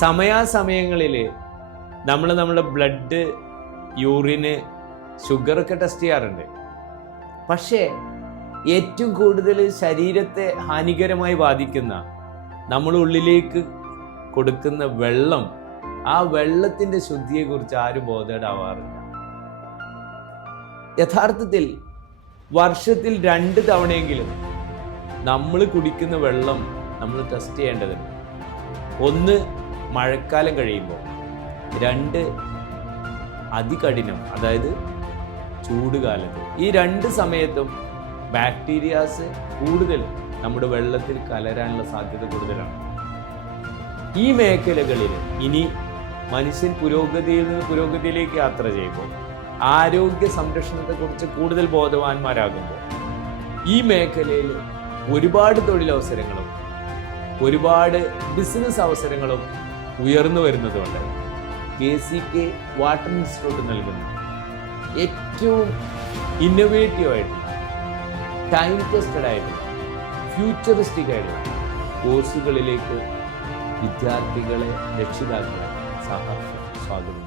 സമയാസമയങ്ങളിൽ നമ്മുടെ ബ്ലഡ്, യൂറിന്, ഷുഗറൊക്കെ ടെസ്റ്റ് ചെയ്യാറുണ്ട്. പക്ഷേ ഏറ്റവും കൂടുതൽ ശരീരത്തെ ഹാനികരമായി ബാധിക്കുന്ന നമ്മുടെ ഉള്ളിലേക്ക് കൊടുക്കുന്ന വെള്ളം, ആ വെള്ളത്തിൻ്റെ ശുദ്ധിയെക്കുറിച്ച് ആരും ബോധേടാവാറില്ല. യഥാർത്ഥത്തിൽ വർഷത്തിൽ 2 തവണയെങ്കിലും നമ്മൾ കുടിക്കുന്ന വെള്ളം നമ്മൾ ടെസ്റ്റ് ചെയ്യേണ്ടതുണ്ട്. 1 മഴക്കാലം കഴിയുമ്പോൾ, 2 അതികഠിനം, അതായത് ചൂട് കാലത്ത്. ഈ 2 സമയത്തും ബാക്ടീരിയാസ് കൂടുതൽ നമ്മുടെ വെള്ളത്തിൽ കലരാനുള്ള സാധ്യത കൂടുതലാണ്. ഈ മേഖലകളിൽ ഇനി മനുഷ്യൻ പുരോഗതിയിൽ നിന്ന് പുരോഗതിയിലേക്ക് യാത്ര ചെയ്യുമ്പോൾ, ആരോഗ്യ സംരക്ഷണത്തെക്കുറിച്ച് കൂടുതൽ ബോധവാന്മാരാകുമ്പോൾ, ഈ മേഖലയിൽ ഒരുപാട് തൊഴിലവസരങ്ങളും ഒരുപാട് ബിസിനസ് അവസരങ്ങളും ഉയർന്നു വരുന്നതുകൊണ്ട് KCK വാട്ടർ ഇൻസ്റ്റിറ്റ്യൂട്ട് നൽകുന്ന ഏറ്റവും ഇന്നോവേറ്റീവായിട്ടുള്ള, ടൈം ടെസ്റ്റഡ് ആയിട്ടുള്ള, ഫ്യൂച്ചറിസ്റ്റിക് ആയിട്ടുള്ള കോഴ്സുകളിലേക്ക് വിദ്യാർത്ഥികളെ, രക്ഷിതാക്കളെ സ്വാഗതം.